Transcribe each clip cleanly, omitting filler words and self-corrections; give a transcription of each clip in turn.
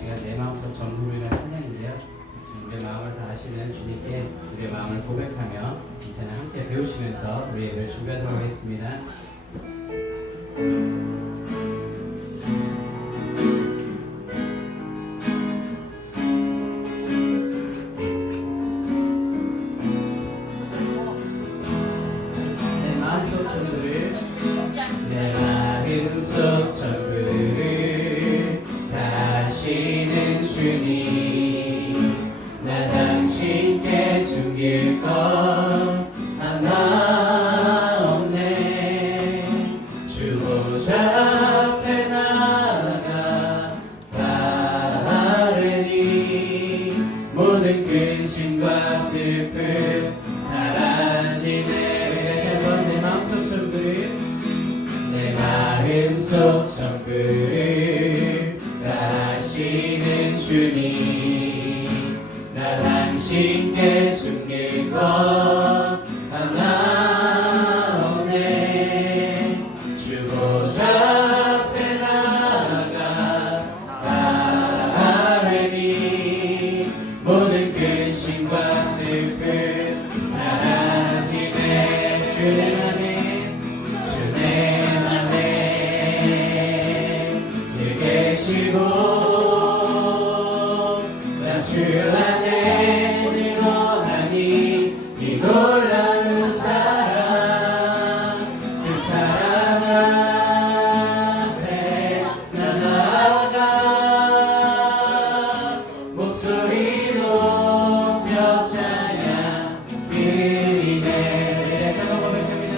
시간 내 마음속 전부를 찬양인데요. 우리의 마음을 다 아시는 주님께 우리의 마음을 고백하며 이 찬양 함께 배우시면서 우리 예배를 준비하도록 하겠습니다. 내 마음속 전부를 다시는 주님 나 당신께 숨길 것 하나 없네. 주 보좌 앞에 나아가 바르니 모든 근심과 슬픔 사라지네. 다시 한번 내 마음속 전부를 내 마음속 전부를 다시는 주님 나 당신께 숨길 것 하나 없네. 주 보좌 앞에 나아가 바르니 모든 근심과 슬픔 사라지네. 주의 나 주 안에 늘 거하니 이 놀라운 사랑 그 사랑 앞에 나 나아가 목소리 높여 찬양 드리네. 다시 한번 고백합니다.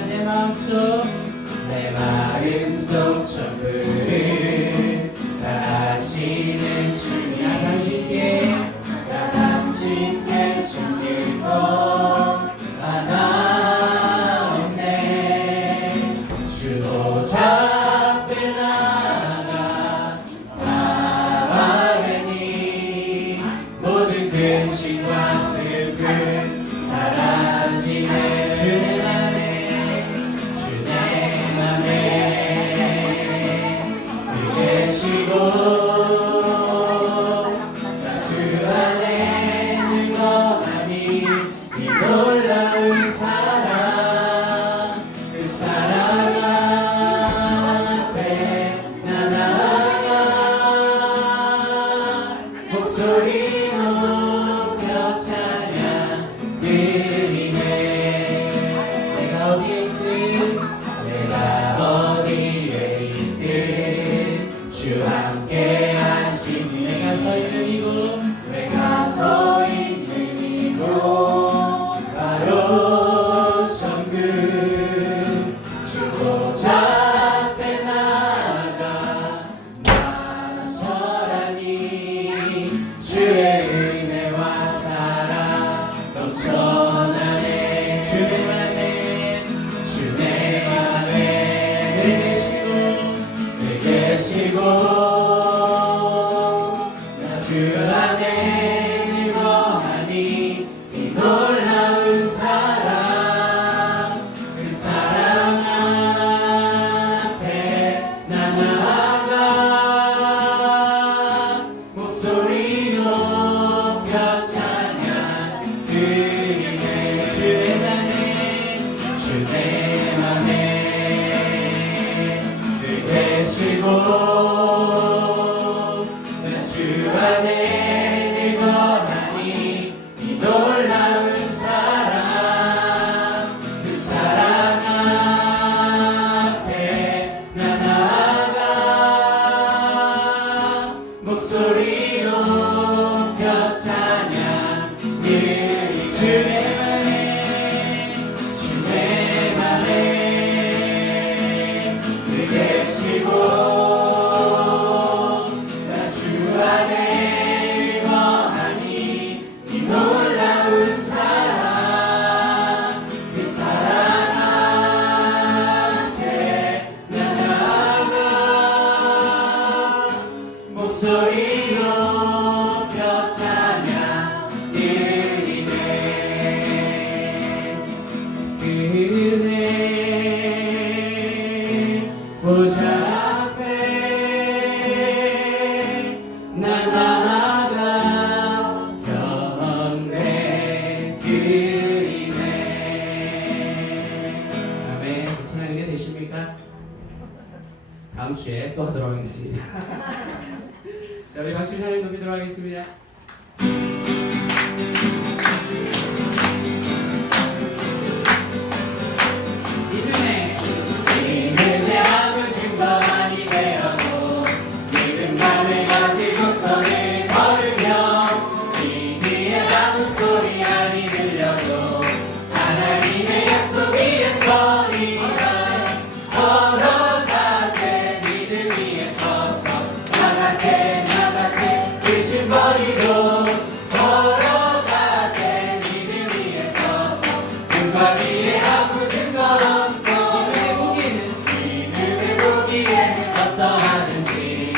내 마음속 전부를 다시는 주님 나 당신께 숨길 것 하나 없네. 주 보좌 앞에 나아가 바르니 모든 근심과 슬픔 사라지네. 주 내 맘에 늘 계시고 놀라운 사랑 그 사랑 앞에 나 나아가 목소리 높여 찬양 드리네. 내가 어디에 있든 주 함께 하시니 내가 서 있는 이곳 바로 천국 주 보좌 앞에 나아가 나서라니 주의 은혜와 사랑 넘쳐나네. 주 내 맘에 늘 계시고 나 주 안에 늘 거하니 이 놀라운 사랑 그 사랑 앞에 나 나아가 목소리 높여 찬양 드리네. 주 내 맘에 늘 계시고 나 주 안에 늘 거하니 이 놀라운 사랑 그 사랑 앞에 나 나아가 목소리 높여 찬양 드리. 주 내 맘에 늘 계시고 나 주 안에 거하니 이 놀라운 사랑 그 사랑 앞에 나 나아가 목소리 높여 찬양 드리네. 보좌 앞에 나 하겠습니다. 자, 우리 박수 찬양 높이도록 하겠습니다. 믿음의 아무 증거만이 되어도 믿음만을 가지고 손을 걸으며 기대의 아무 소리 아니 들려도 하나님의 약속 위에 서리라 걸어가세 믿음 위에 서서 나가세 나가세 의심 버리고 걸어가세 믿음 위에 서서 눈과 귀에 아무 증거 없어 믿음의 보기에는 어떠하든지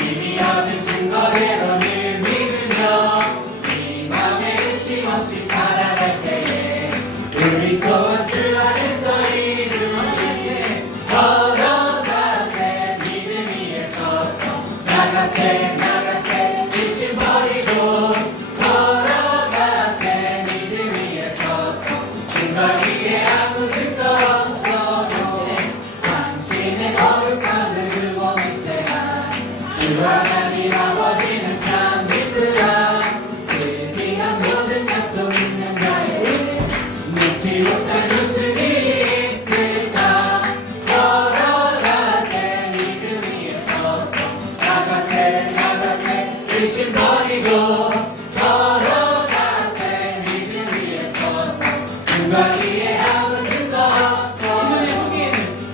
이미 얻은 증거대로 늘 믿으며 이 맘에 의심 없이 살아갈 때에 우리 소원 주 안에서 이루세 걸어가세 믿음 위에 서서 나가세 나가세 의심 버리고 걸어가세 믿음 위에 서서 눈과 귀에 아무 증거 없어 당신의 거룩함을 두고 맹세한 주 하나님 아버지는 참 기쁘다 그 귀한 모든 약속 있는 자에게 믿지 못할 무슨 일이 있을까 걸어가세 믿음 위에 서서 나가세 나가세 의심 버리고 걸어가세 믿음 위에 서서 눈과 귀에 아무 증거 없어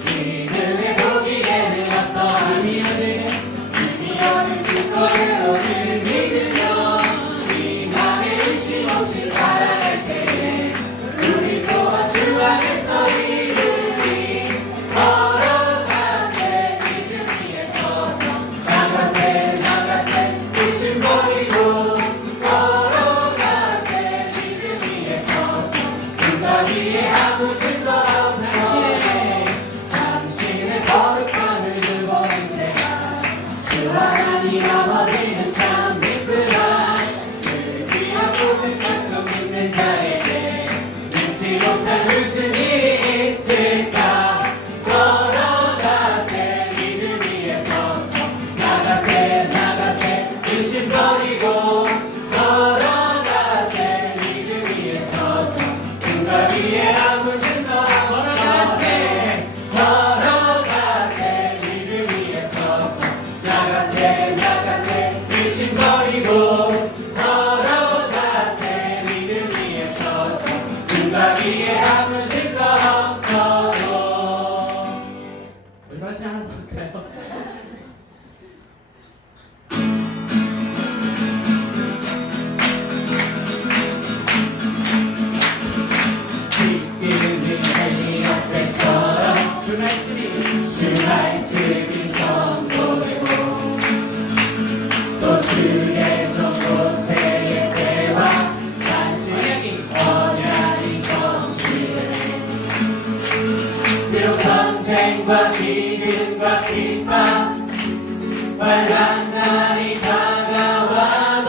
믿음의 보기에는 어떠하니 이미 얻은 증거대로 늘 믿으며 이 맘에 의심 없이 살아갈 때에 우리 소원 주 안에서 이루리 걸어가세 믿음 위에 서서 나가세 나가세 의심 버리고 걸어가세 믿음 위에 서서 눈과 귀에 아무 증거 없어 당신의 거룩함을 두고 맹세한 주 하나님 아버지는 참 기쁘다 그 귀한 모든 약속 믿는 자에게 믿지 못할 무슨 일이 있을까 걸어가세 믿음 위에 서서 나가세 나가세 의심 버리고 걸어가세 믿음 위에 서서 눈과 귀에 아무 증거 걸어가세 걸어가세 믿음 위에 서서 나가세 나가세 의심 버리고 걸어가세 믿음 위에 서서 눈과 귀에 아무 증거 없어도 우리 다시 하나 더 할까요? 주 말씀이 선포되고 또 주의 정보세의 때와 같이 언약이 성취되네 비록 전쟁과 기근과 핍박 빨간 날이 다가와도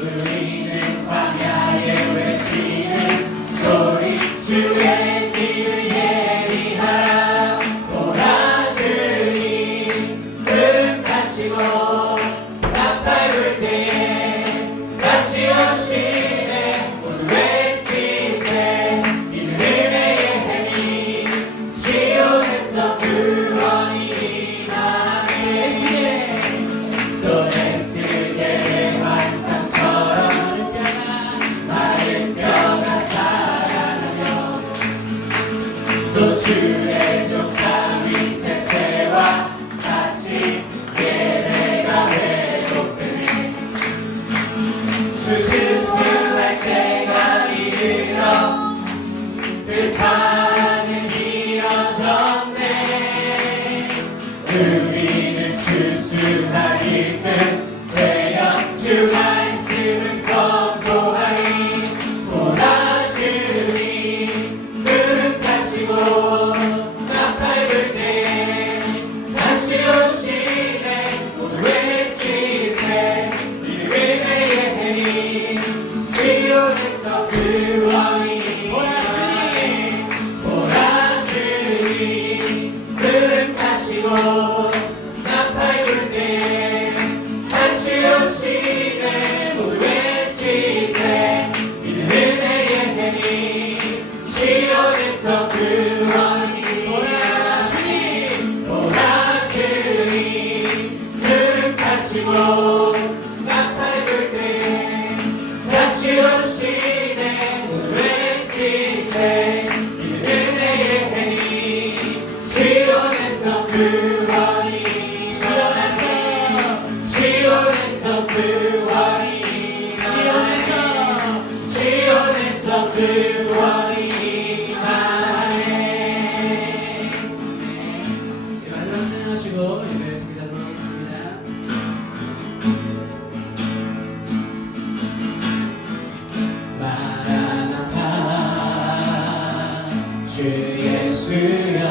우리는 광야에 외치는 소리 주의 길을 예리하라 보라 주님 흠하시고 나팔 불 때에 다시 오시네 모두 외치세 이는 은혜의 해니 지옥에서 구원이 임하네 또 에스겔의 환상처럼 마른 뼈가 살아나며 또 주의 종 다윗의 때와 다시 예배가 회복되네 주 승승할 때가 이르러 들판은 이어졌네 우리는 추수할 일꾼 되어 주 말씀을 선포하리 보라 주님 흠하시고 나팔 불 때에 다시 오시네 모두 외치세 이는 은혜의 해니 시온에서 구원이 보라 주님 흠하시고 하시고 나팔 불때 다시 오시네 외치세 은혜의 해니 시온에서 구원이 시온에서 구원이 시온에서 구원이 나네. 마지막 찬양하시고 예배 준비하도록 하겠습니다. 마라나타 주 예수여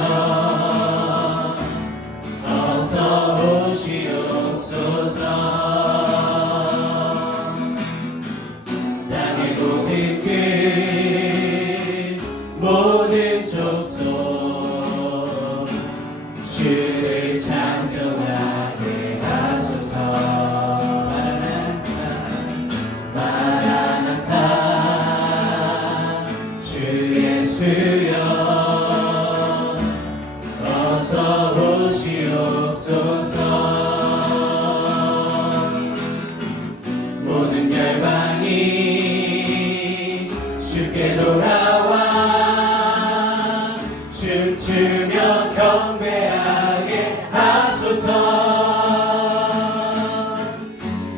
어서 오시옵소서. 땅의 모든 끝 모든 족속 주를 찬송하게 하소서. 마라나타 주 예수여 어서 오시옵소서. 모든 열방이 주께 돌아와 춤추며 경배하게 하소서.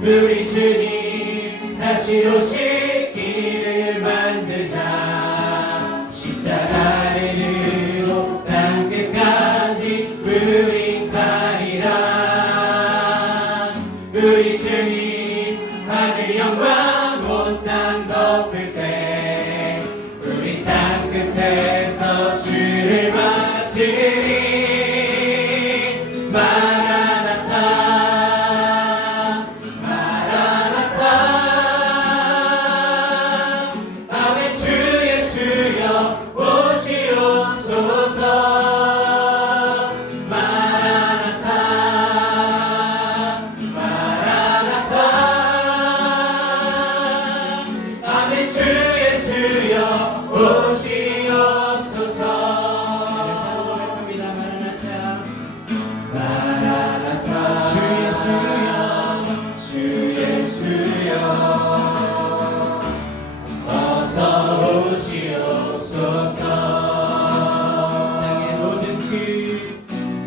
우리 주님 다시 오실 길을 만들자. 십자가를 들고 땅끝까지 우리 가리라. 우리 주님 하늘 영광 온 땅 덮을 때 우리 땅 끝에서 주를 맞으리. 마라나타 마라나타 아멘. 주 예수여 오시옵소서.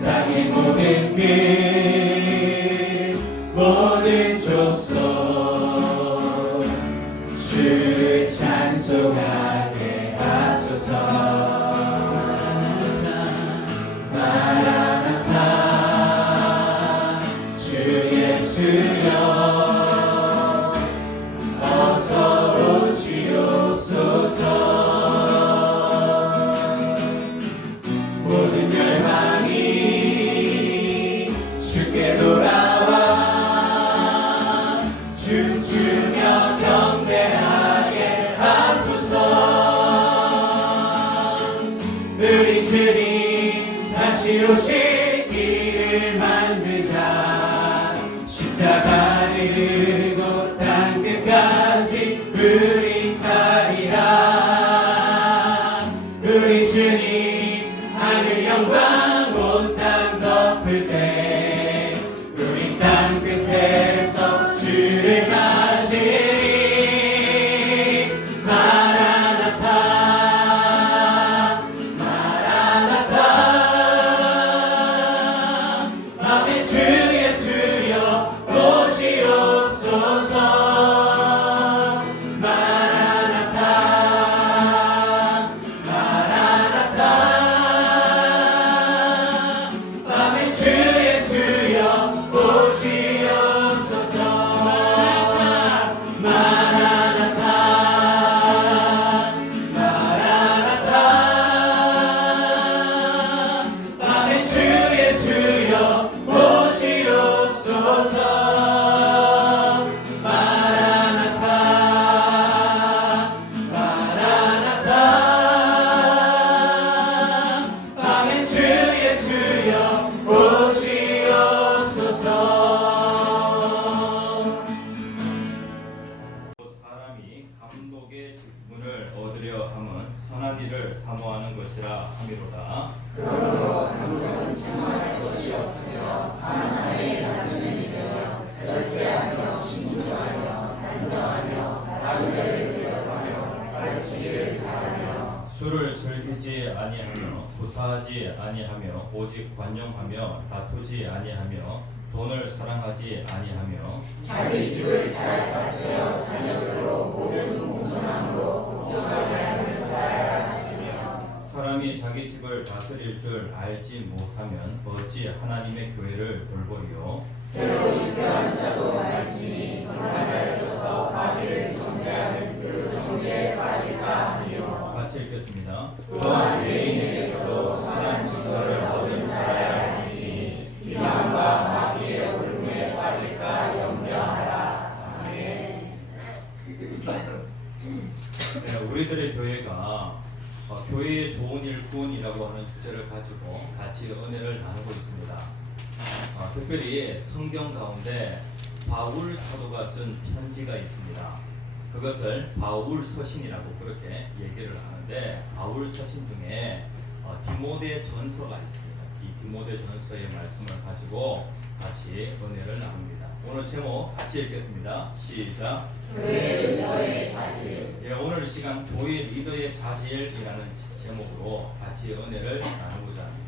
땅의 모든 끝 모든 족속 주를 찬송하게 하소서. 마라나타 주 예수여 어서 오시옵소서. 모든 열방이 주께 돌아와 춤추며 경배하게 하소서. 우리 주님 다시 오실 길을 만들자. 십자가를 들고 땅끝까지 우리 가리라. 우리 주님 하늘 영광 온 땅 덮을 때 우리 땅 끝에서 주를 맞으리. 마라나타 마라나타 아멘. 주 예수여 오시옵소서. 선한 일을 사모하는 것이라 함이로다. 그러므로 아무도 침망할 것이 없으며 하나님의 나그네니 되어 탐하지 아니하며 구타하지 아니하며 오직 관용하며 다투지 아니하며 돈을 사랑하지 아니하며 자기 집을 잘 다스려 자녀들로 모든 공손함으로 공정하게 하는 자라 하시며 사람이 자기 집을 다스릴 줄 알지 못하면 어찌 하나님의 교회를 돌보리요. 새로 입교한 자도 말지니 그날에서 마귀를 정죄하는 그 정죄에 빠질까 하며 같이 읽겠습니다. 또한 개인에게서도 선한 증거를 얻은 자라야 하시니 비방과 마귀의 올무에 빠질까 염려하라. 아멘. 네, 우리들의 교회가 교회의 좋은 일꾼이라고 하는 주제를 가지고 같이 은혜를 나누고 있습니다. 특별히 성경 가운데 바울 사도가 쓴 편지가 있습니다. 그것을 바울 서신이라고 그렇게 얘기를 하는데 바울 서신 중에 디모데 전서가 있습니다. 이 디모데 전서의 말씀을 가지고 같이 은혜를 나눕니다. 오늘 제목 같이 읽겠습니다. 시작. 교회 리더의 자질. 예, 오늘 시간 교회 리더의 자질이라는 제목으로 같이 은혜를 나누고자 합니다.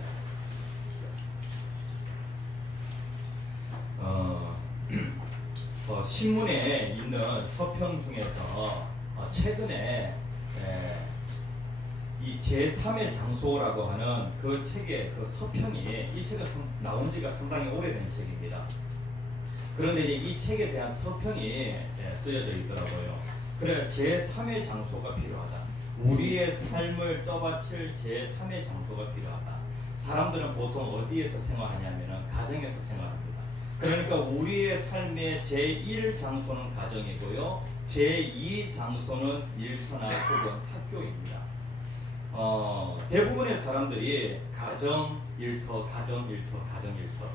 신문에 있는 서평 중에서 최근에 이 제3의 장소라고 하는 그 책의 그 서평이 이 책은 나온 지가 상당히 오래된 책입니다. 그런데 이 책에 대한 서평이 쓰여져 있더라고요. 그래 제3의 장소가 필요하다. 우리의 삶을 떠받칠 제3의 장소가 필요하다. 사람들은 보통 어디에서 생활하냐면 가정에서 생활합니다. 그러니까 우리의 삶의 제1 장소는 가정이고요. 제2 장소는 일터나 혹은 학교입니다. 대부분의 사람들이 가정, 일터, 가정, 일터, 가정, 일터.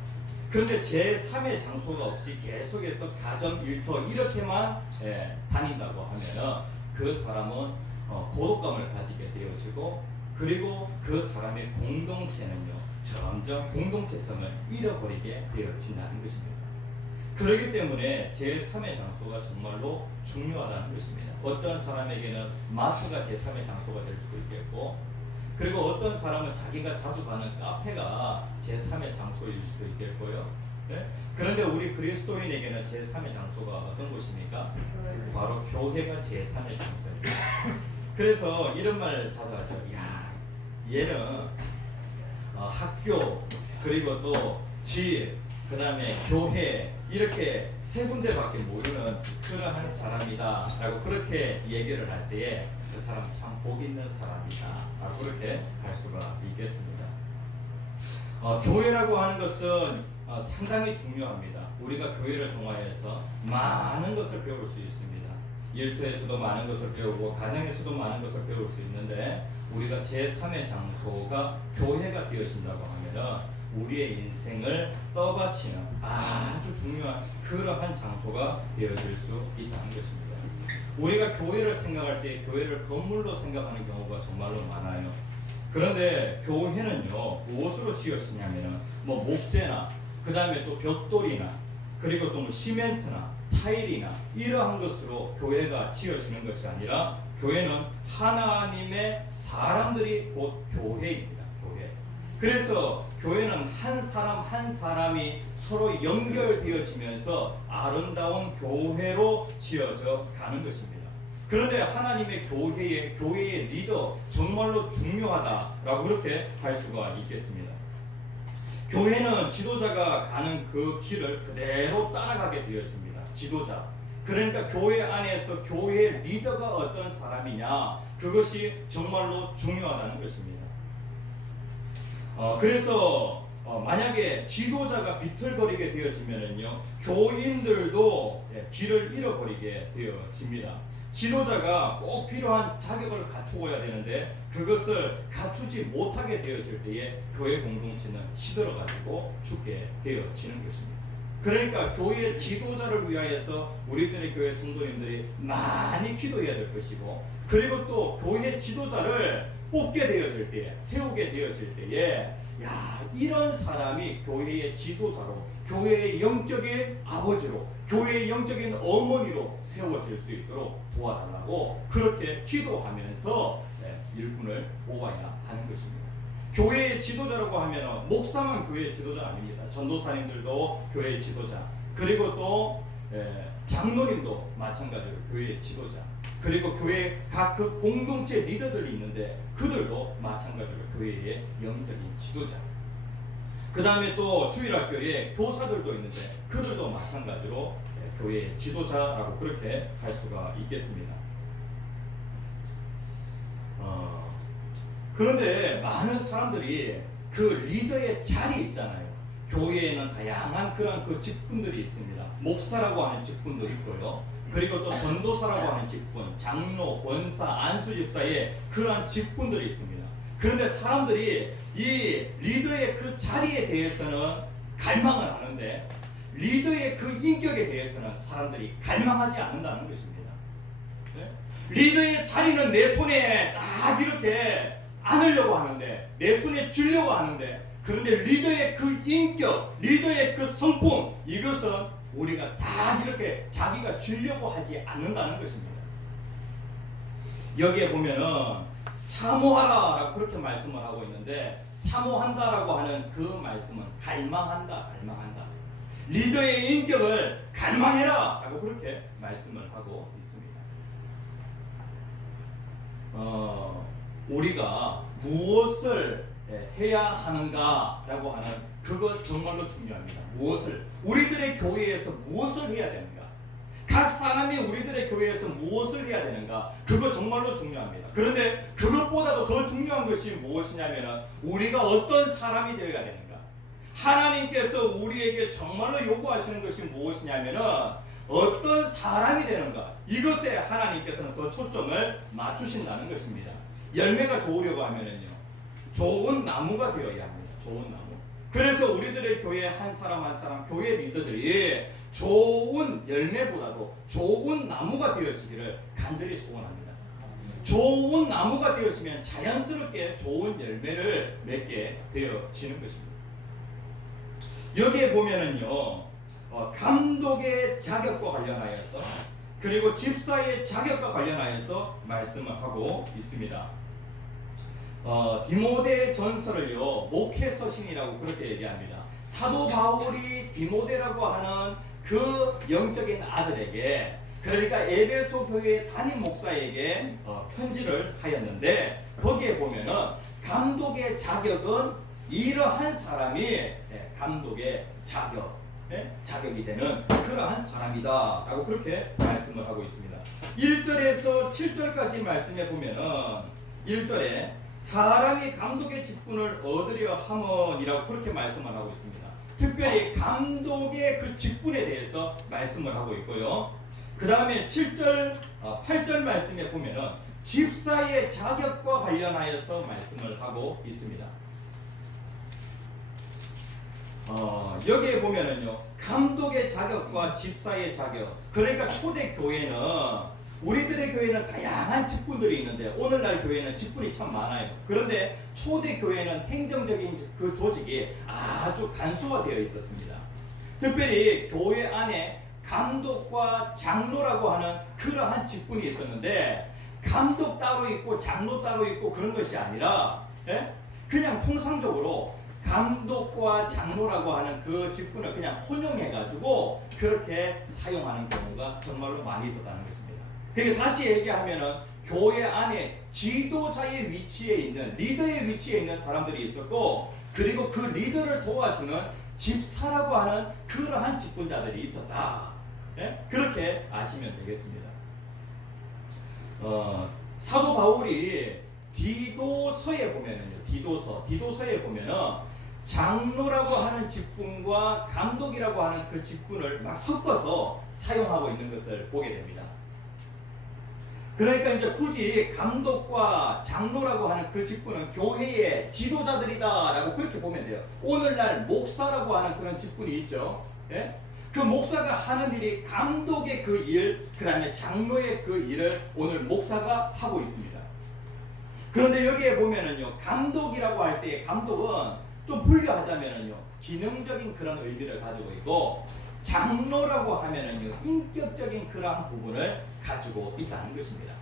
그런데 제3의 장소가 없이 계속해서 가정, 일터 이렇게만 다닌다고 하면 그 사람은 고독감을 가지게 되어지고 그리고 그 사람의 공동체는요 점점 공동체성을 잃어버리게 되어진다는 것입니다. 그렇기 때문에 제3의 장소가 정말로 중요하다는 것입니다. 어떤 사람에게는 마트가 제3의 장소가 될 수도 있겠고 그리고 어떤 사람은 자기가 자주 가는 카페가 제3의 장소일 수도 있겠고요. 네? 그런데 우리 그리스도인에게는 제3의 장소가 어떤 곳입니까? 바로 교회가 제3의 장소입니다. 그래서 이런 말을 자주 하죠. 야, 얘는 학교 그리고 또 집, 그 다음에 교회 이렇게 세 군데밖에 모르는 그러한 사람이다 라고 그렇게 얘기를 할 때에 그 사람 참 복 있는 사람이다 라고 그렇게 할 수가 있겠습니다. 교회라고 하는 것은 상당히 중요합니다. 우리가 교회를 통하여서 많은 것을 배울 수 있습니다. 일터에서도 많은 것을 배우고 가정에서도 많은 것을 배울 수 있는데 우리가 제3의 장소가 교회가 되어진다고 하면 우리의 인생을 떠받치는 아주 중요한 그러한 장소가 되어질 수 있다는 것입니다. 우리가 교회를 생각할 때 교회를 건물로 생각하는 경우가 정말로 많아요. 그런데 교회는요 무엇으로 지어지냐면 뭐 목재나 그 다음에 또 벽돌이나 그리고 또 뭐 시멘트나 타일이나 이러한 것으로 교회가 지어지는 것이 아니라 교회는 하나님의 사람들이 곧 교회입니다. 교회. 그래서 교회는 한 사람 한 사람이 서로 연결되어지면서 아름다운 교회로 지어져 가는 것입니다. 그런데 하나님의 교회의 리더 정말로 중요하다라고 그렇게 할 수가 있겠습니다. 교회는 지도자가 가는 그 길을 그대로 따라가게 되어집니다. 지도자. 그러니까 교회 안에서 교회의 리더가 어떤 사람이냐 그것이 정말로 중요하다는 것입니다. 그래서 만약에 지도자가 비틀거리게 되어지면은요 교인들도 길을 잃어버리게 되어집니다. 지도자가 꼭 필요한 자격을 갖추어야 되는데 그것을 갖추지 못하게 되어질 때에 교회 공동체는 시들어가지고 죽게 되어지는 것입니다. 그러니까 교회 지도자를 위하여서 우리들의 교회 성도님들이 많이 기도해야 될 것이고 그리고 또 교회 지도자를 뽑게 되어질 때에 세우게 되어질 때에 야 이런 사람이 교회의 지도자로 교회의 영적인 아버지로 교회의 영적인 어머니로 세워질 수 있도록 도와달라고 그렇게 기도하면서 일꾼을 뽑아야 하는 것입니다. 교회의 지도자라고 하면 목사만 교회의 지도자 아닙니다. 전도사님들도 교회의 지도자, 그리고 또 장로님도 마찬가지로 교회의 지도자, 그리고 교회 각 그 공동체 리더들이 있는데 그들도 마찬가지로 교회의 영적인 지도자. 그 다음에 또 주일학교에 교사들도 있는데 그들도 마찬가지로 교회의 지도자라고 그렇게 할 수가 있겠습니다. 그런데 많은 사람들이 그 리더의 자리 있잖아요. 교회에는 다양한 그런 그 직분들이 있습니다. 목사라고 하는 직분도 있고요. 그리고 또 전도사라고 하는 직분, 장로, 권사, 안수집사의 그러한 직분들이 있습니다. 그런데 사람들이 이 리더의 그 자리에 대해서는 갈망을 하는데 리더의 그 인격에 대해서는 사람들이 갈망하지 않는다는 것입니다. 네? 리더의 자리는 내 손에 딱 이렇게 안으려고 하는데, 내 손에 쥐려고 하는데, 그런데 리더의 그 인격, 리더의 그 성품, 이것은 우리가 다 이렇게 자기가 쥐려고 하지 않는다는 것입니다. 여기에 보면은 사모하라라고 그렇게 말씀을 하고 있는데, 사모한다라고 하는 그 말씀은 갈망한다, 갈망한다. 리더의 인격을 갈망해라라고 그렇게 말씀을 하고 있습니다. 우리가 무엇을 해야 하는가라고 하는 그거 정말로 중요합니다. 무엇을, 우리들의 교회에서 무엇을 해야 되는가, 각 사람이 우리들의 교회에서 무엇을 해야 되는가, 그거 정말로 중요합니다. 그런데 그것보다도 더 중요한 것이 무엇이냐면 우리가 어떤 사람이 되어야 되는가. 하나님께서 우리에게 정말로 요구하시는 것이 무엇이냐면 어떤 사람이 되는가, 이것에 하나님께서는 더 초점을 맞추신다는 것입니다. 열매가 좋으려고 하면은요, 좋은 나무가 되어야 합니다. 좋은 나무. 그래서 우리들의 교회 한 사람 한 사람, 교회 리더들이 좋은 열매보다도 좋은 나무가 되어지기를 간절히 소원합니다. 좋은 나무가 되어지면 자연스럽게 좋은 열매를 맺게 되어지는 것입니다. 여기에 보면은요, 감독의 자격과 관련하여서, 그리고 집사의 자격과 관련하여서 말씀을 하고 있습니다. 디모데 전서를요, 목회 서신이라고 그렇게 얘기합니다. 사도 바울이 디모데라고 하는 그 영적인 아들에게, 그러니까 에베소 교회 담임 목사에게 편지를 하였는데, 거기에 보면은 감독의 자격은 이러한 사람이 감독의 자격이 되는 그러한 사람이다 라고 그렇게 말씀을 하고 있습니다. 1절에서 7절까지 말씀해 보면은 1절에 사람이 감독의 직분을 얻으려 함은이라고 그렇게 말씀을 하고 있습니다. 특별히 감독의 그 직분에 대해서 말씀을 하고 있고요. 그 다음에 7절, 8절 말씀에 보면은 집사의 자격과 관련하여서 말씀을 하고 있습니다. 여기에 보면은요, 감독의 자격과 집사의 자격, 그러니까 초대 교회는, 우리들의 교회는 다양한 직분들이 있는데 오늘날 교회는 직분이 참 많아요. 그런데 초대 교회는 행정적인 그 조직이 아주 간소화되어 있었습니다. 특별히 교회 안에 감독과 장로라고 하는 그러한 직분이 있었는데, 감독 따로 있고 장로 따로 있고 그런 것이 아니라 그냥 통상적으로 감독과 장로라고 하는 그 직분을 그냥 혼용해가지고 그렇게 사용하는 경우가 정말로 많이 있었다는 것입니다. 그러니까 다시 얘기하면은 교회 안에 지도자의 위치에 있는, 리더의 위치에 있는 사람들이 있었고, 그리고 그 리더를 도와주는 집사라고 하는 그러한 직분자들이 있었다. 그렇게 아시면 되겠습니다. 사도 바울이 디도서에 보면은요, 디도서에 보면은 장로라고 하는 직분과 감독이라고 하는 그 직분을 막 섞어서 사용하고 있는 것을 보게 됩니다. 그러니까 이제 굳이 감독과 장로라고 하는 그 직분은 교회의 지도자들이다라고 그렇게 보면 돼요. 오늘날 목사라고 하는 그런 직분이 있죠. 그 목사가 하는 일이 감독의 그 일, 그 다음에 장로의 그 일을 오늘 목사가 하고 있습니다. 그런데 여기에 보면은요, 감독이라고 할 때 감독은 좀 분류하자면은요, 기능적인 그런 의미를 가지고 있고, 장로라고 하면은요, 인격적인 그러한 부분을 가지고 있다는 것입니다.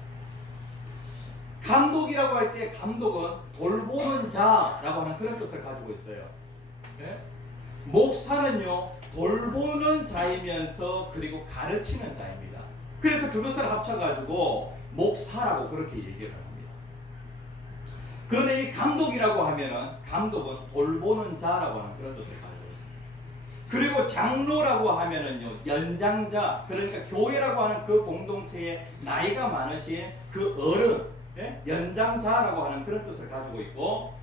감독이라고 할 때 감독은 돌보는 자라고 하는 그런 뜻을 가지고 있어요. 예? 목사는요 돌보는 자이면서 그리고 가르치는 자입니다. 그래서 그것을 합쳐가지고 목사라고 그렇게 얘기를 합니다. 그런데 이 감독이라고 하면은 감독은 돌보는 자라고 하는 그런 뜻을 가지고 있습니다. 그리고 장로라고 하면은요 연장자, 그러니까 교회라고 하는 그 공동체에 나이가 많으신 그 어른, 예? 연장자라고 하는 그런 뜻을 가지고 있고,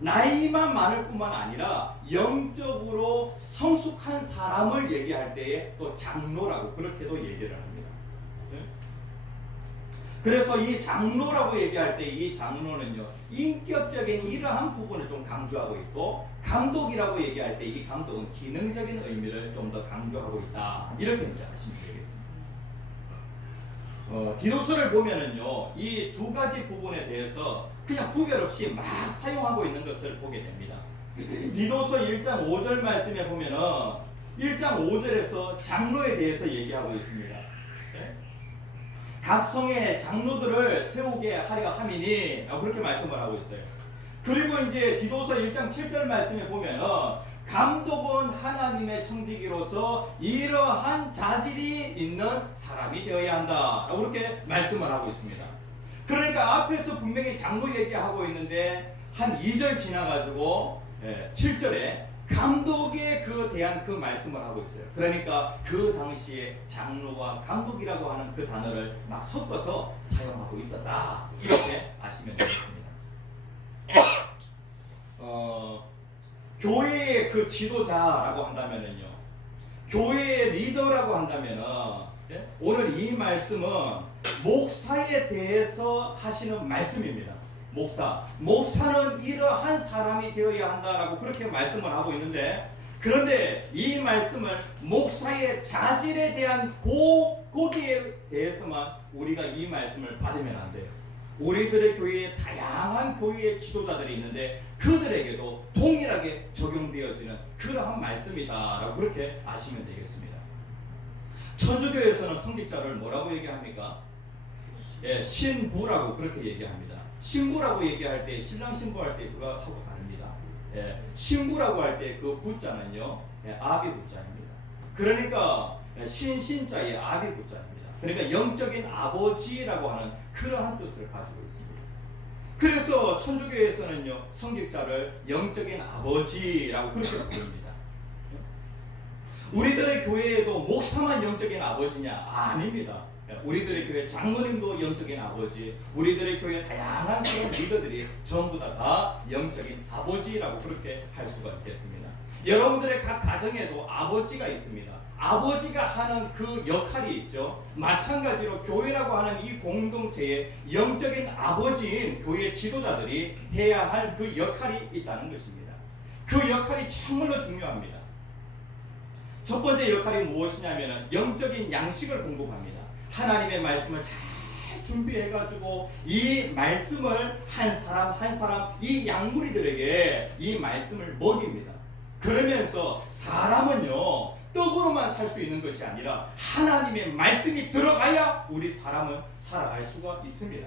나이만 많을 뿐만 아니라 영적으로 성숙한 사람을 얘기할 때에 또 장로라고 그렇게도 얘기를 합니다. 예? 그래서 이 장로라고 얘기할 때 이 장로는요 인격적인 이러한 부분을 좀 강조하고 있고, 감독이라고 얘기할 때 이 감독은 기능적인 의미를 좀 더 강조하고 있다, 이렇게 이제 하시면 되겠습니다. 디도서를 보면은요 이 두 가지 부분에 대해서 그냥 구별 없이 막 사용하고 있는 것을 보게 됩니다. 디도서 1장 5절 말씀에 보면은 1장 5절에서 장로에 대해서 얘기하고 있습니다. 네? 각 성의 장로들을 세우게 하려 함이니 그렇게 말씀을 하고 있어요. 그리고 이제 디도서 1장 7절 말씀에 보면은 감독은 하나님의 청지기로서 이러한 자질이 있는 사람이 되어야 한다 라고 그렇게 말씀을 하고 있습니다. 그러니까 앞에서 분명히 장로 얘기하고 있는데 한 2절 지나가지고 7절에 감독에 대한 그 말씀을 하고 있어요. 그러니까 그 당시에 장로와 감독이라고 하는 그 단어를 막 섞어서 사용하고 있었다, 이렇게 아시면 되겠습니다. 교회의 그 지도자라고 한다면은요, 교회의 리더라고 한다면은, 예? 오늘 이 말씀은 목사에 대해서 하시는 말씀입니다. 목사는 이러한 사람이 되어야 한다라고 그렇게 말씀을 하고 있는데, 그런데 이 말씀을 목사의 자질에 대한 거기에 대해서만 우리가 이 말씀을 받으면 안 돼요. 우리들의 교회에 다양한 교회의 지도자들이 있는데 그들에게도 동일하게 적용되어지는 그러한 말씀이다라고 그렇게 아시면 되겠습니다. 천주교에서는 성직자를 뭐라고 얘기합니까? 예, 신부라고 그렇게 얘기합니다. 신부라고 얘기할 때 신랑 신부할 때 그거하고 다릅니다. 예, 신부라고 할 때 그 부자는요 아비 부자입니다. 그러니까 신자의 아비 부자입니다. 그러니까 영적인 아버지라고 하는 그러한 뜻을 가지고 있습니다. 그래서 천주교에서는요 성직자를 영적인 아버지라고 그렇게 부릅니다. 우리들의 교회에도 목사만 영적인 아버지냐? 아닙니다. 우리들의 교회 장로님도 영적인 아버지, 우리들의 교회 다양한 그런 리더들이 전부 다 영적인 아버지라고 그렇게 할 수가 있겠습니다. 여러분들의 각 가정에도 아버지가 있습니다. 아버지가 하는 그 역할이 있죠. 마찬가지로 교회라고 하는 이 공동체의 영적인 아버지인 교회 지도자들이 해야 할 그 역할이 있다는 것입니다. 그 역할이 정말로 중요합니다. 첫 번째 역할이 무엇이냐면 영적인 양식을 공급합니다. 하나님의 말씀을 잘 준비해가지고 이 말씀을 한 사람 한 사람 이 양무리들에게 이 말씀을 먹입니다. 그러면서 사람은요 떡으로만 살 수 있는 것이 아니라 하나님의 말씀이 들어가야 우리 사람은 살아갈 수가 있습니다.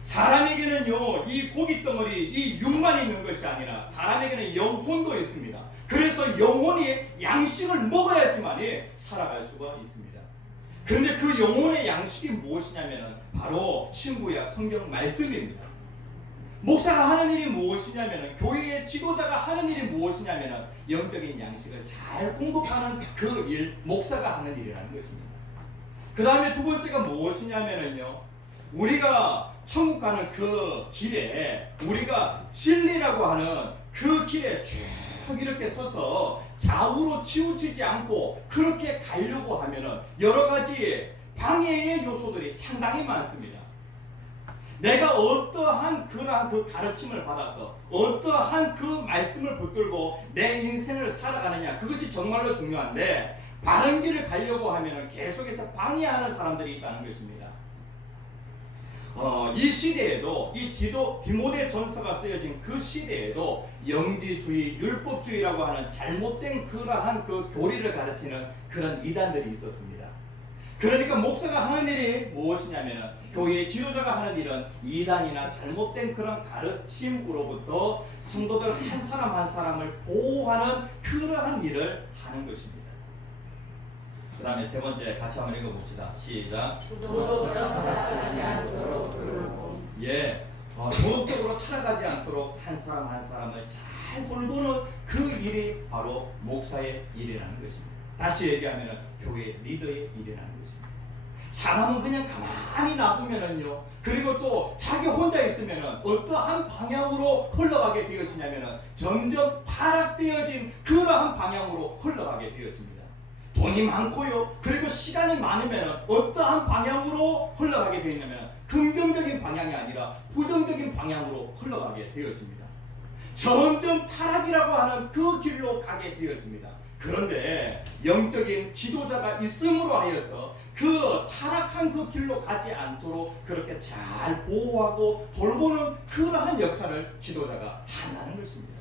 사람에게는요 이 고기 덩어리 이 육만 있는 것이 아니라 사람에게는 영혼도 있습니다. 그래서 영혼이 양식을 먹어야지만 살아갈 수가 있습니다. 그런데 그 영혼의 양식이 무엇이냐면 바로 신구약 성경 말씀입니다. 목사가 하는 일이 무엇이냐면 교회의 지도자가 하는 일이 무엇이냐면 영적인 양식을 잘 공급하는 그 일, 목사가 하는 일이라는 것입니다. 그 다음에 두 번째가 무엇이냐면요 우리가 천국 가는 그 길에 우리가 진리라고 하는 그 길에 쭉 이렇게 서서 좌우로 치우치지 않고 그렇게 가려고 하면은 여러 가지 방해의 요소들이 상당히 많습니다. 내가 어떠한 그러한 그 가르침을 받아서 어떠한 그 말씀을 붙들고 내 인생을 살아가느냐, 그것이 정말로 중요한데 바른 길을 가려고 하면은 계속해서 방해하는 사람들이 있다는 것입니다. 이 시대에도 이 디모데 전서가 쓰여진 그 시대에도 영지주의, 율법주의라고 하는 잘못된 그러한 그 교리를 가르치는 그런 이단들이 있었습니다. 그러니까 목사가 하는 일이 무엇이냐면은 교회의 지도자가 하는 일은 이단이나 잘못된 그런 가르침으로부터 성도들 한 사람 한 사람을 보호하는 그러한 일을 하는 것입니다. 그 다음에 세 번째 같이 한번 읽어봅시다. 시작. 도덕적으로 타락하지 않도록 돌보고. 예, 도덕적으로 타락하지 않도록 한 사람 한 사람을 잘 돌보는 그 일이 바로 목사의 일이라는 것입니다. 다시 얘기하면 교회 리더의 일이라는 것입니다. 사람은 그냥 가만히 놔두면은요, 그리고 또 자기 혼자 있으면은 어떠한 방향으로 흘러가게 되어지냐면은 점점 타락되어진 그러한 방향으로 흘러가게 되어집니다. 돈이 많고요, 그리고 시간이 많으면은 어떠한 방향으로 흘러가게 되었냐면 긍정적인 방향이 아니라 부정적인 방향으로 흘러가게 되어집니다. 점점 타락이라고 하는 그 길로 가게 되어집니다. 그런데 영적인 지도자가 있음으로 하여서 그 타락한 그 길로 가지 않도록 그렇게 잘 보호하고 돌보는 그러한 역할을 지도자가 한다는 것입니다.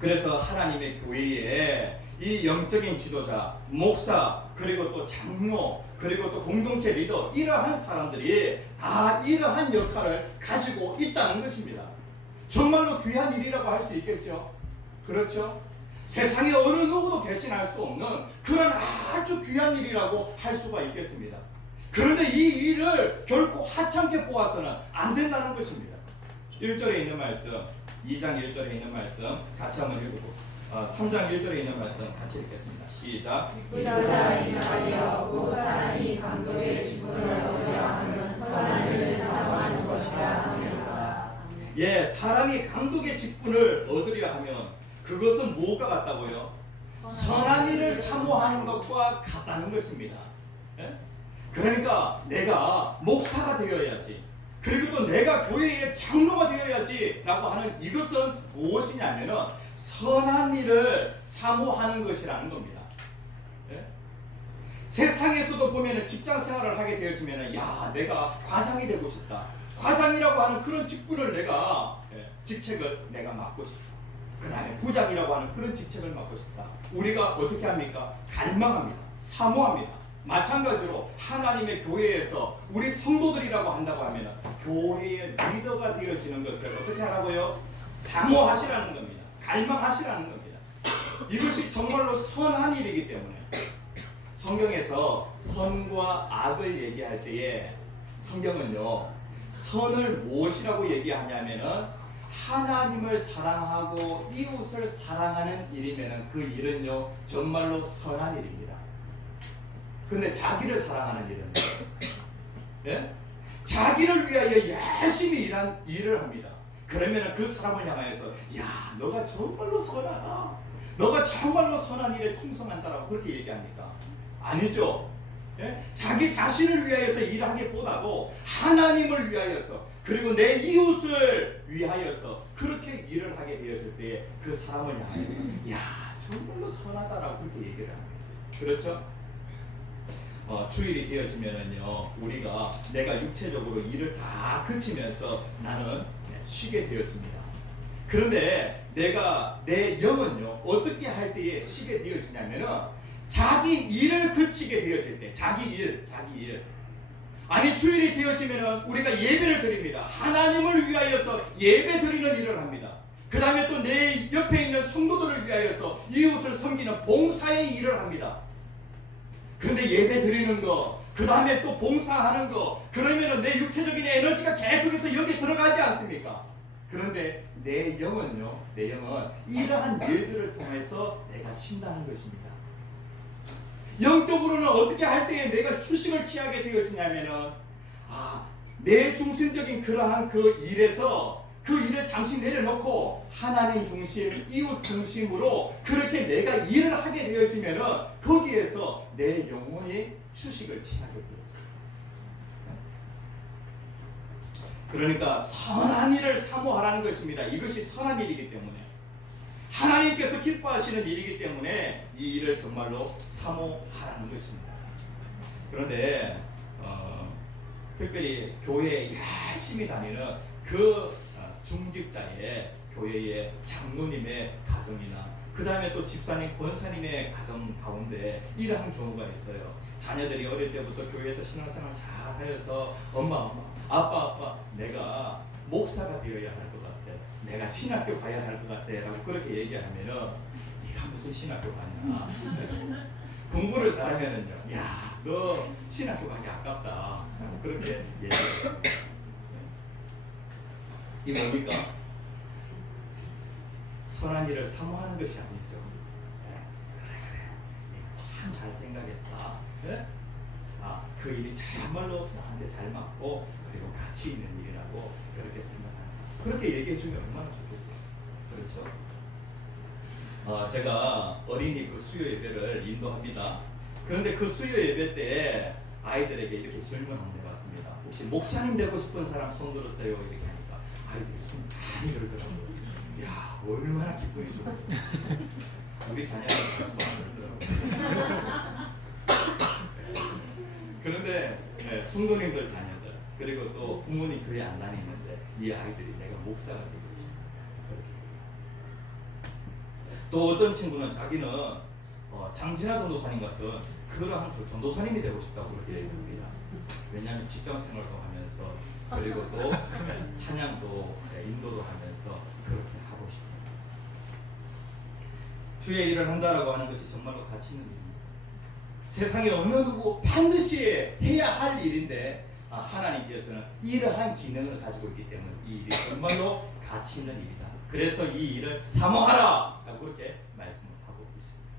그래서 하나님의 교회에 이 영적인 지도자, 목사, 그리고 또 장로, 그리고 또 공동체 리더, 이러한 사람들이 다 이러한 역할을 가지고 있다는 것입니다. 정말로 귀한 일이라고 할 수 있겠죠. 그렇죠? 세상에 어느 누구도 대신할 수 없는 그런 아주 귀한 일이라고 할 수가 있겠습니다. 그런데 이 일을 결코 하찮게 보아서는 안 된다는 것입니다. 1절에 있는 말씀, 2장 1절에 있는 말씀 같이 한번 읽어보고 3장 1절에 있는 말씀 같이 읽겠습니다. 시작. 그러자 임하여 그 사람이 감독의 직분을 얻으려 하면 선한 일을 사모하는 것이라 하니라. 예, 사람이 감독의 직분을 얻으려 하면 그것은 무엇과 같다고요? 선한 일을 사모하는 것과 같다는 것입니다. 예? 그러니까 내가 목사가 되어야지, 그리고 또 내가 교회의 장로가 되어야지 라고 하는 이것은 무엇이냐면은 선한 일을 사모하는 것이라는 겁니다. 예? 세상에서도 보면은 직장 생활을 하게 되어지면은 야, 내가 과장이 되고 싶다, 과장이라고 하는 그런 직분을 내가 직책을 내가 맡고 싶다, 그 다음에 부장이라고 하는 그런 직책을 맡고 싶다. 우리가 어떻게 합니까? 갈망합니다. 사모합니다. 마찬가지로 하나님의 교회에서 우리 성도들이라고 한다고 하면 교회의 리더가 되어지는 것을 어떻게 하라고요? 사모하시라는 겁니다. 갈망하시라는 겁니다. 이것이 정말로 선한 일이기 때문에 성경에서 선과 악을 얘기할 때에 성경은요, 선을 무엇이라고 얘기하냐면은 하나님을 사랑하고 이웃을 사랑하는 일이면은 그 일은요 정말로 선한 일입니다. 근데 자기를 사랑하는 일은 예? 자기를 위하여 열심히 일을 합니다. 그러면은 그 사람을 향하여서 야, 너가 정말로 선하다, 너가 정말로 선한 일에 충성한다라고 그렇게 얘기합니까? 아니죠. 예? 자기 자신을 위하여서 일하기보다도 하나님을 위하여서, 그리고 내 이웃을 위하여서 그렇게 일을 하게 되어질 때에 그 사람을 향해서 야, 정말로 선하다라고 그렇게 얘기를 합니다. 그렇죠? 주일이 되어지면은요, 우리가 내가 육체적으로 일을 다 그치면서 나는 쉬게 되어집니다. 그런데 내가 내 영은요 어떻게 할 때에 쉬게 되어지냐면은 자기 일을 그치게 되어질 때, 자기 일. 아니, 주일이 되어지면은 우리가 예배를 드립니다. 하나님을 위하여서 예배 드리는 일을 합니다. 그 다음에 또 내 옆에 있는 성도들을 위하여서 이웃을 섬기는 봉사의 일을 합니다. 그런데 예배 드리는 거, 그 다음에 또 봉사하는 거, 그러면은 내 육체적인 에너지가 계속해서 여기 들어가지 않습니까? 그런데 내 영은 이러한 일들을 통해서 내가 쉰다는 것입니다. 영적으로는 어떻게 할 때에 내가 휴식을 취하게 되었냐면은 내 중심적인 그러한 그 일에서 그 일을 잠시 내려놓고 하나님 중심, 이웃 중심으로 그렇게 내가 일을 하게 되었으면은 거기에서 내 영혼이 휴식을 취하게 되었어요. 그러니까 선한 일을 사모하라는 것입니다. 이것이 선한 일이기 때문에, 하나님께서 기뻐하시는 일이기 때문에 이 일을 정말로 사모하라는 것입니다. 그런데 특별히 교회에 열심히 다니는 그 중직자의 교회의 장로님의 가정이나 그 다음에 또 집사님, 권사님의 가정 가운데 이러한 경우가 있어요. 자녀들이 어릴 때부터 교회에서 신앙생활 잘 하여서 엄마, 아빠, 내가 목사가 되어야 할 것 같아. 내가 신학교 가야 할 것 같아. 라고 그렇게 얘기하면은 네가 무슨 신학교 가냐. 공부를 잘하면은요. 야, 너 신학교 가기 아깝다. 그렇게 얘기해요. 이 뭡니까? 선한 일을 사모하는 것이 아니죠. 그래. 참 잘 생각했다. 네? 그 일이 정말로 나한테 잘 맞고 그리고 가치 있는 일이라고 그렇게 생각합니다. 그렇게 얘기해 주면 얼마나 좋겠어요. 그렇죠? 제가 어린이 그 수요 예배를 인도합니다. 그런데 그 수요 예배 때 아이들에게 이렇게 질문 한번 해봤습니다. 혹시 목사님 되고 싶은 사람 손 들으세요. 이렇게 하니까 아이들이 손 많이 들더라고요. 야, 얼마나 기분이 좋아요. 우리 자녀는 손 안 들더라고요. 그런데 성도님들 자녀들 그리고 또 부모님 교회 안 다니는데 이 아이들이 내가 목사가 되고 싶다. 또 어떤 친구는 자기는 장진아 전도사님 같은 그러한 전도사님이 되고 싶다고 그렇게 얘기합니다. 왜냐하면 직장 생활도 하면서 그리고 또 찬양도 인도도 하면서 그렇게 하고 싶습니다. 주의 일을 한다라고 하는 것이 정말로 가치 있는 일입니다. 세상에 어느 누구 반드시 해야 할 일인데 하나님께서는 이러한 기능을 가지고 있기 때문에 이 일이 정말로 가치 있는 일이다. 그래서 이 일을 사모하라 라고 그렇게 말씀을 하고 있습니다.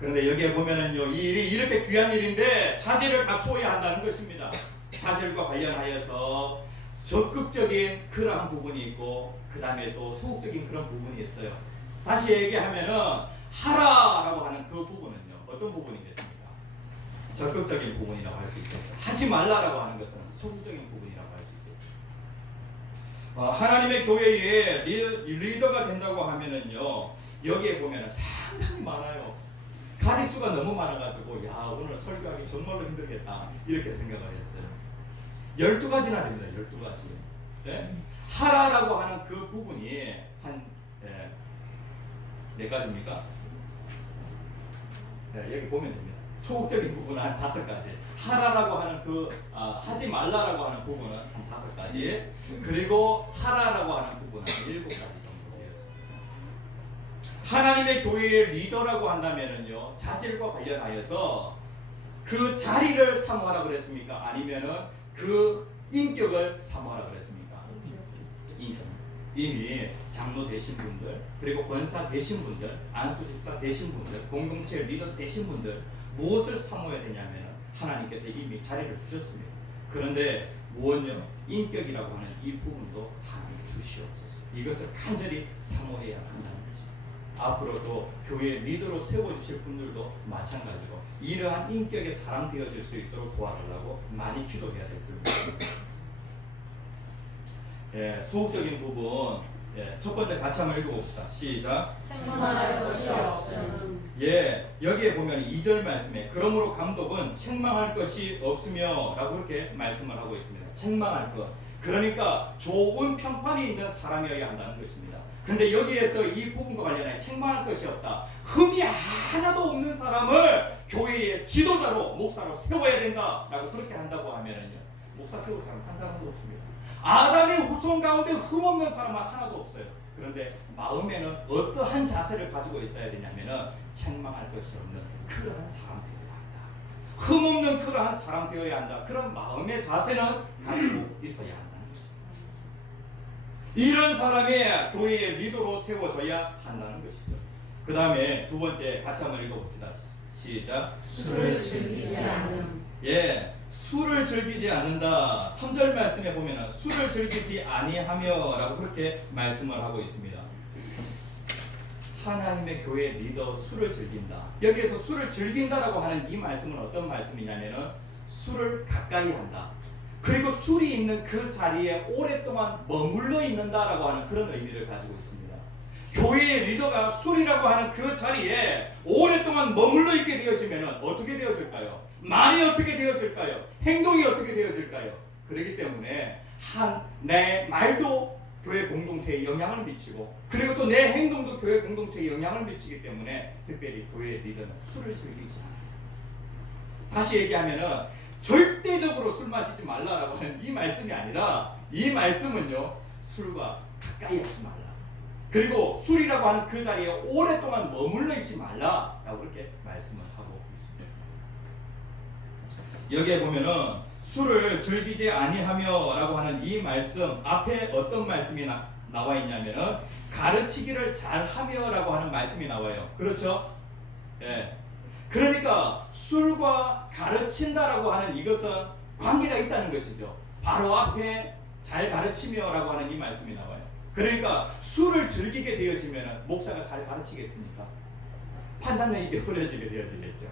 그런데 여기에 보면은요, 이 일이 이렇게 귀한 일인데 자질을 갖추어야 한다는 것입니다. 자질과 관련하여서 적극적인 그러한 부분이 있고 그 다음에 또 소극적인 그런 부분이 있어요. 다시 얘기하면은 하라라고 하는 그 부분은요, 어떤 부분이겠습니까? 적극적인 부분이라고 할 수 있겠죠. 하지 말라라고 하는 것은 소극적인 부분이라고 할 수 있겠죠. 하나님의 교회에 리더가 된다고 하면은요, 여기에 보면은 상당히 많아요. 가지수가 너무 많아가지고 야, 오늘 설교하기 정말로 힘들겠다 이렇게 생각을 했어요. 12가지나 됩니다. 12가지. 네? 하라라고 하는 그 부분이 한 몇 가지입니까? 여기 보면 됩니다. 소극적인 부분은 한 5가지. 하라라고 하는 하지 말라라고 하는 부분은 한 5가지. 그리고 하라라고 하는 부분은 한 7가지 정도 되었습니다. 하나님의 교회의 리더라고 한다면은요, 자질과 관련하여서 그 자리를 사모하라 그랬습니까? 아니면은 그 인격을 사모하라 그랬습니까? 인격. 이미 장로 되신 분들, 그리고 권사 되신 분들, 안수집사 되신 분들, 공동체 리더 되신 분들 무엇을 사모해야 되냐면 하나님께서 이미 자리를 주셨습니다. 그런데 무엇요? 인격이라고 하는 이 부분도 하나님 주시옵소서. 이것을 간절히 사모해야 한다는 것입니다. 앞으로도 교회 리더로 세워주실 분들도 마찬가지로 이러한 인격의 사람 되어질 수 있도록 도와달라고 많이 기도해야 될 줄 믿습니다. 소극적인 부분, 첫 번째 같이 한번 읽어봅시다. 시작. 책망할 것이 없음. 여기에 보면 2절 말씀에 그러므로 감독은 책망할 것이 없으며 라고 그렇게 말씀을 하고 있습니다. 책망할 것. 그러니까 좋은 평판이 있는 사람이어야 한다는 것입니다. 근데 여기에서 이 부분과 관련해 책망할 것이 없다. 흠이 하나도 없는 사람을 교회의 지도자로, 목사로 세워야 된다 라고 그렇게 한다고 하면은요, 목사 세울 사람 한 사람도 없습니다. 아담의 후손 가운데 흠없는 사람은 하나도 없어요. 그런데 마음에는 어떠한 자세를 가지고 있어야 되냐면은 책망할 것이 없는 그러한 사람 되어야 한다. 흠없는 그러한 사람 되어야 한다. 그런 마음의 자세는 가지고 있어야 한다는 것입니다. 이런 사람이 교회의 리더로 세워져야 한다는 것이죠. 그 다음에 두 번째 같이 한번 읽어봅시다. 시작. 술을 즐기지 않음. 술을 즐기지 않는다. 3절 말씀에 보면 술을 즐기지 아니하며 라고 그렇게 말씀을 하고 있습니다. 하나님의 교회 리더 술을 즐긴다. 여기에서 술을 즐긴다라고 하는 이 말씀은 어떤 말씀이냐면은 술을 가까이 한다. 그리고 술이 있는 그 자리에 오랫동안 머물러 있는다라고 하는 그런 의미를 가지고 있습니다. 교회의 리더가 술이라고 하는 그 자리에 오랫동안 머물러 있게 되어지면 어떻게 되어질까요? 말이 어떻게 되어질까요? 행동이 어떻게 되어질까요? 그렇기 때문에 내 말도 교회 공동체에 영향을 미치고 그리고 또 내 행동도 교회 공동체에 영향을 미치기 때문에 특별히 교회 리더는 술을 즐기지 않아요. 다시 얘기하면은 절대적으로 술 마시지 말라라고 하는 이 말씀이 아니라 이 말씀은요 술과 가까이 하지 말라. 그리고 술이라고 하는 그 자리에 오랫동안 머물러 있지 말라라고 그렇게 말씀을 하고 있습니다. 여기에 보면은 술을 즐기지 아니하며라고 하는 이 말씀 앞에 어떤 말씀이 나와 있냐면은 가르치기를 잘하며라고 하는 말씀이 나와요. 그렇죠? 예. 그러니까 술과 가르친다라고 하는 이것은 관계가 있다는 것이죠. 바로 앞에 잘 가르치며라고 하는 이 말씀이 나와요. 그러니까 술을 즐기게 되어지면 목사가 잘 가르치겠습니까? 판단력이 흐려지게 되어지겠죠.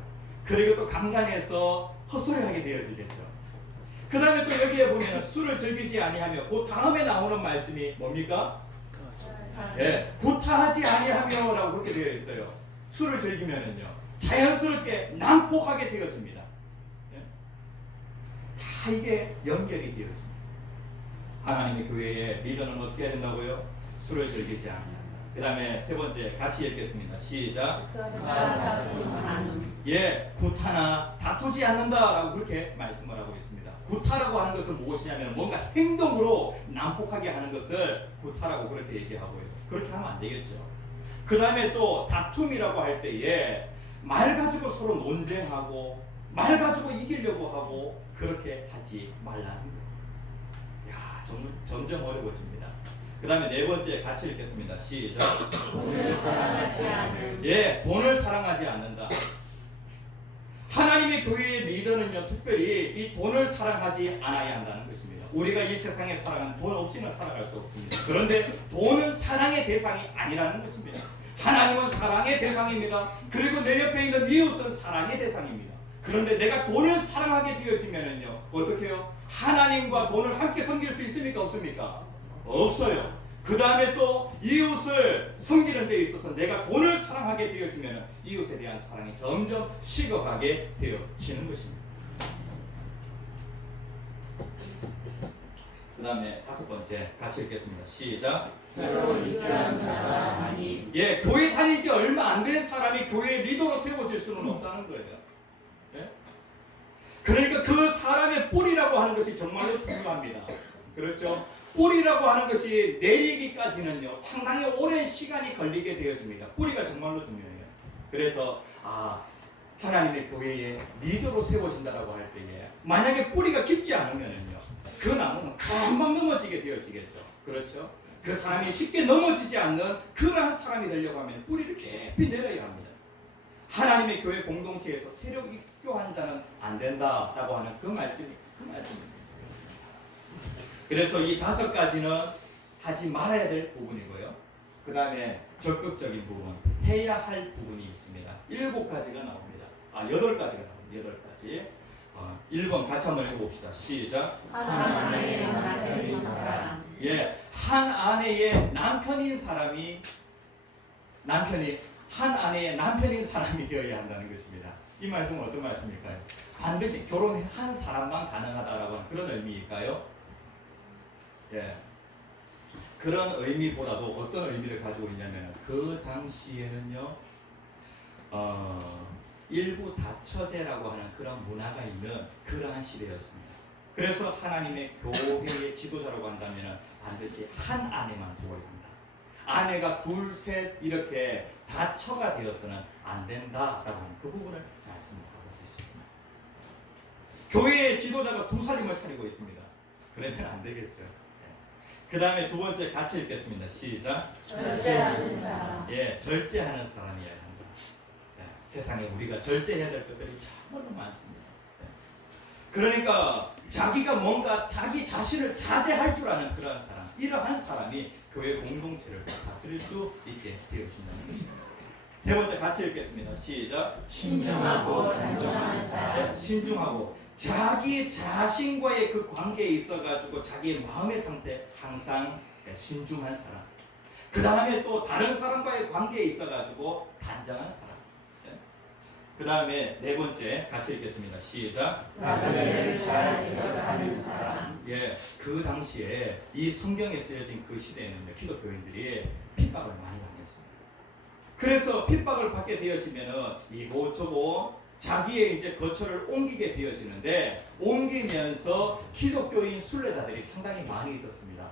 그리고 또 강단에서 헛소리하게 되어지겠죠. 그 다음에 또 여기에 보면 술을 즐기지 아니하며 그 다음에 나오는 말씀이 뭡니까? 예, 구타하지 아니하며라고 그렇게 되어 있어요. 술을 즐기면은요 자연스럽게 난폭하게 되어집니다. 예? 다 이게 연결이 되어집니다. 하나님의 교회의 리더는 어떻게 해야 된다고요? 술을 즐기지 않는다. 그 다음에 세 번째 같이 읽겠습니다. 시작. 예, 구타나 다투지 않는다라고 그렇게 말씀을 하고 있습니다. 구타라고 하는 것은 무엇이냐면 뭔가 행동으로 난폭하게 하는 것을 구타라고 그렇게 얘기하고 있어요. 그렇게 하면 안 되겠죠. 그 다음에 또 다툼이라고 할 때에 말 가지고 서로 논쟁하고 말 가지고 이기려고 하고 그렇게 하지 말라는 거예요. 야, 점점 어려워집니다. 그 다음에 네 번째 같이 읽겠습니다. 시작. 돈을 사랑하지 않는. 예, 돈을 사랑하지 않는다. 하나님의 교회의 리더는요 특별히 이 돈을 사랑하지 않아야 한다는 것입니다. 우리가 이 세상에 살아가는 돈 없이는 살아갈 수 없습니다. 그런데 돈은 사랑의 대상이 아니라는 것입니다. 하나님은 사랑의 대상입니다. 그리고 내 옆에 있는 이웃은 사랑의 대상입니다. 그런데 내가 돈을 사랑하게 되어지면은요 어떻게 해요? 하나님과 돈을 함께 섬길 수 있습니까? 없습니까? 없어요. 그 다음에 또 이웃을 섬기는 데 있어서 내가 돈을 사랑하게 되어지면 이웃에 대한 사랑이 점점 식어가게 되어지는 것입니다. 그 다음에 다섯 번째 같이 읽겠습니다. 시작. 새로 입교한 자가 아니. 예, 교회 다닌 지 얼마 안 된 사람이 교회 리더로 세워질 수는 없다는 거예요. 예? 그러니까 그 사람의 뿌리라고 하는 것이 정말로 중요합니다. 그렇죠? 뿌리라고 하는 것이 내리기까지는요 상당히 오랜 시간이 걸리게 되었습니다. 뿌리가 정말로 중요해요. 그래서 하나님의 교회에 리더로 세워진다라고 할 때에 만약에 뿌리가 깊지 않으면은요 그 나무는 금방 넘어지게 되어지겠죠. 그렇죠? 그 사람이 쉽게 넘어지지 않는 그러한 사람이 되려고 하면 뿌리를 깊이 내려야 합니다. 하나님의 교회 공동체에서 세력 입교한 자는 안 된다라고 하는 그 말씀입니다. 그래서 이 다섯 가지는 하지 말아야 될 부분이고요. 그 다음에 적극적인 부분, 해야 할 부분이 있습니다. 7가지가 나옵니다. 8가지가 나옵니다. 8가지. 1번 같이 한번 해봅시다. 시작. 한 아내의 남편인 사람. 예, 한 아내의 남편인 사람이 되어야 한다는 것입니다. 이 말씀은 어떤 말씀일까요? 반드시 결혼한 사람만 가능하다라고 하는 그런 의미일까요? 예, 그런 의미보다도 어떤 의미를 가지고 있냐면 그 당시에는요 일부 다처제라고 하는 그런 문화가 있는 그러한 시대였습니다. 그래서 하나님의 교회의 지도자라고 한다면 반드시 한 아내만 두어야 한다. 아내가 둘, 셋 이렇게 다처가 되어서는 안 된다라고 하는 그 부분을 말씀하고 있습니다. 교회의 지도자가 두 살림을 차리고 있습니다. 그러면 안 되겠죠. 그 다음에 두 번째 같이 읽겠습니다. 시작. 절제하는 사람. 예, 절제하는 사람이어야 한다. 예, 세상에 우리가 절제해야 될 것들이 정말로 많습니다. 예. 그러니까 자기가 뭔가 자기 자신을 자제할 줄 아는 그러한 사람, 이러한 사람이 교회 공동체를 다스릴 수 있게 되어진다는 것입니다. 세 번째 같이 읽겠습니다. 시작. 신중하고 단정한 사람. 예, 신중하고 자기 자신과의 그 관계에 있어가지고 자기의 마음의 상태 항상 신중한 사람. 그 다음에 또 다른 사람과의 관계에 있어가지고 단정한 사람. 그 다음에 네 번째 같이 읽겠습니다. 시작. 나그네를 잘 대접하는 사람. 예, 그 당시에 이 성경에 쓰여진 그 시대에는요, 기독교인들이 핍박을 많이 당했습니다. 그래서 핍박을 받게 되어지면은 이곳저곳 자기의 이제 거처를 옮기게 되어지는데, 옮기면서 기독교인 순례자들이 상당히 많이 있었습니다.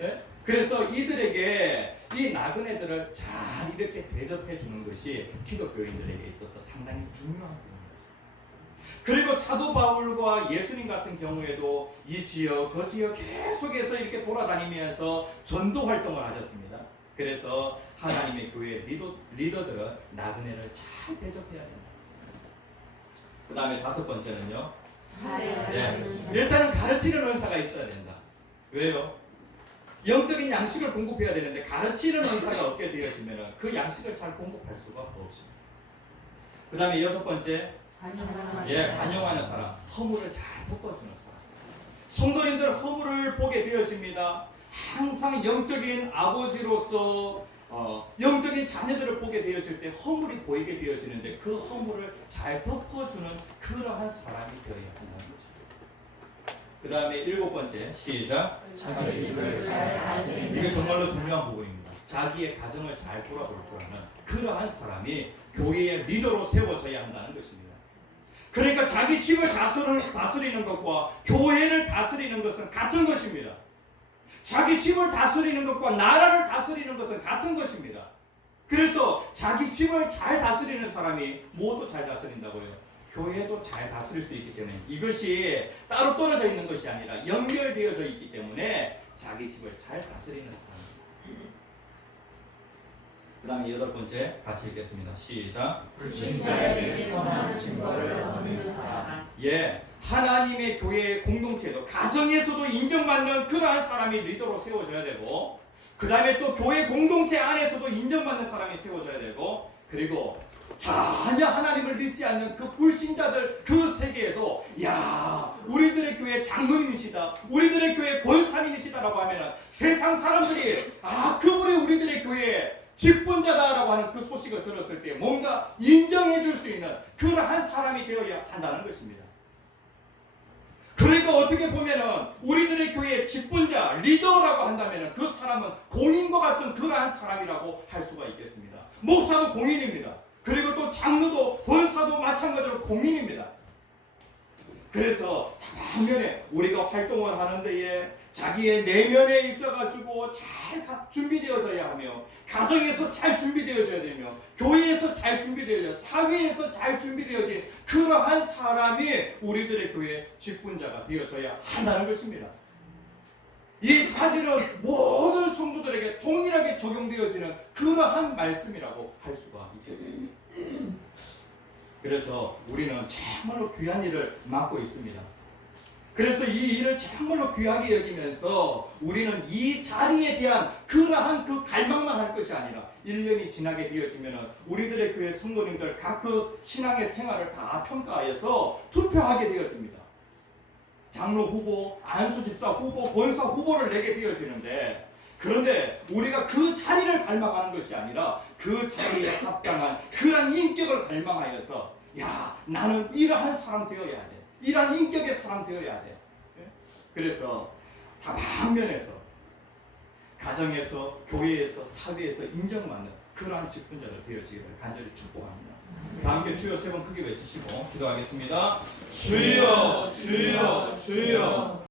예? 그래서 이들에게 이 나그네들을 잘 이렇게 대접해 주는 것이 기독교인들에게 있어서 상당히 중요한 부분이었습니다. 그리고 사도 바울과 예수님 같은 경우에도 이 지역 저 지역 계속해서 이렇게 돌아다니면서 전도 활동을 하셨습니다. 그래서 하나님의 교회 리더들은 나그네를 잘 대접해야 된다. 그 다음에 다섯 번째는요, 일단은 가르치는 은사가 있어야 된다. 왜요? 영적인 양식을 공급해야 되는데 가르치는 은사가 없게 되어지면 그 양식을 잘 공급할 수가 없습니다. 그 다음에 여섯 번째, 관용하는 사람, 허물을 잘 덮어주는 사람. 성도님들 허물을 보게 되어집니다. 항상 영적인 아버지로서 영적인 자녀들을 보게 되어질 때 허물이 보이게 되어지는데 그 허물을 잘 덮어주는 그러한 사람이 되어야 한다는 거죠. 그 다음에 일곱 번째, 시작. 자기 집을 잘 다스리는 이게 정말로 중요한 부분입니다. 자기의 가정을 잘 돌아볼 줄 아는 그러한 사람이 교회의 리더로 세워져야 한다는 것입니다. 그러니까 자기 집을 다스리는 것과 교회를 다스리는 것은 같은 것입니다. 자기 집을 다스리는 것과 나라를 다스리는 것은 같은 것입니다. 그래서 자기 집을 잘 다스리는 사람이 무엇도 잘 다스린다고요? 교회도 잘 다스릴 수 있기 때문에, 이것이 따로 떨어져 있는 것이 아니라 연결되어져 있기 때문에 자기 집을 잘 다스리는 사람입니다. 그 다음에 여덟 번째 같이 읽겠습니다. 시작. 불신자에게 선한 증거를 얻는 사람. 예, 하나님의 교회 공동체도 가정에서도 인정받는 그러한 사람이 리더로 세워져야 되고, 그 다음에 또 교회 공동체 안에서도 인정받는 사람이 세워져야 되고, 그리고 전혀 하나님을 믿지 않는 그 불신자들 그 세계에도 야, 우리들의 교회 장로님이시다, 우리들의 교회 권사님이시다라고 하면은 세상 사람들이 그분이 우리들의 교회에 직분자다라고 하는 그 소식을 들었을 때 뭔가 인정해 줄 수 있는 그러한 사람이 되어야 한다는 것입니다. 그러니까 어떻게 보면은 우리들의 교회의 직분자, 리더라고 한다면은 그 사람은 공인과 같은 그러한 사람이라고 할 수가 있겠습니다. 목사도 공인입니다. 그리고 또 장로도 권사도 마찬가지로 공인입니다. 그래서 다방면에 우리가 활동을 하는 데에 자기의 내면에 있어가지고 잘 준비되어져야 하며, 가정에서 잘 준비되어져야 되며, 교회에서 잘 준비되어져, 사회에서 잘 준비되어진 그러한 사람이 우리들의 교회 직분자가 되어져야 한다는 것입니다. 이 사실은 모든 성도들에게 동일하게 적용되어지는 그러한 말씀이라고 할 수가 있겠습니다. 그래서 우리는 정말로 귀한 일을 맡고 있습니다. 그래서 이 일을 정말로 귀하게 여기면서 우리는 이 자리에 대한 그러한 그 갈망만 할 것이 아니라 1년이 지나게 되어지면 우리들의 교회 성도님들 각 그 신앙의 생활을 다 평가하여서 투표하게 되어집니다. 장로 후보, 안수 집사 후보, 권사 후보를 내게 되어지는데, 그런데 우리가 그 자리를 갈망하는 것이 아니라 그 자리에 합당한 그러한 인격을 갈망하여서 야, 나는 이러한 사람 되어야 돼, 이러한 인격의 사람 되어야 돼. 그래서 다방면에서 가정에서, 교회에서, 사회에서 인정받는 그러한 직분자들 되어지기를 간절히 축복합니다. 다 함께 주여 세 번 크게 외치시고 기도하겠습니다. 주여, 주여, 주여.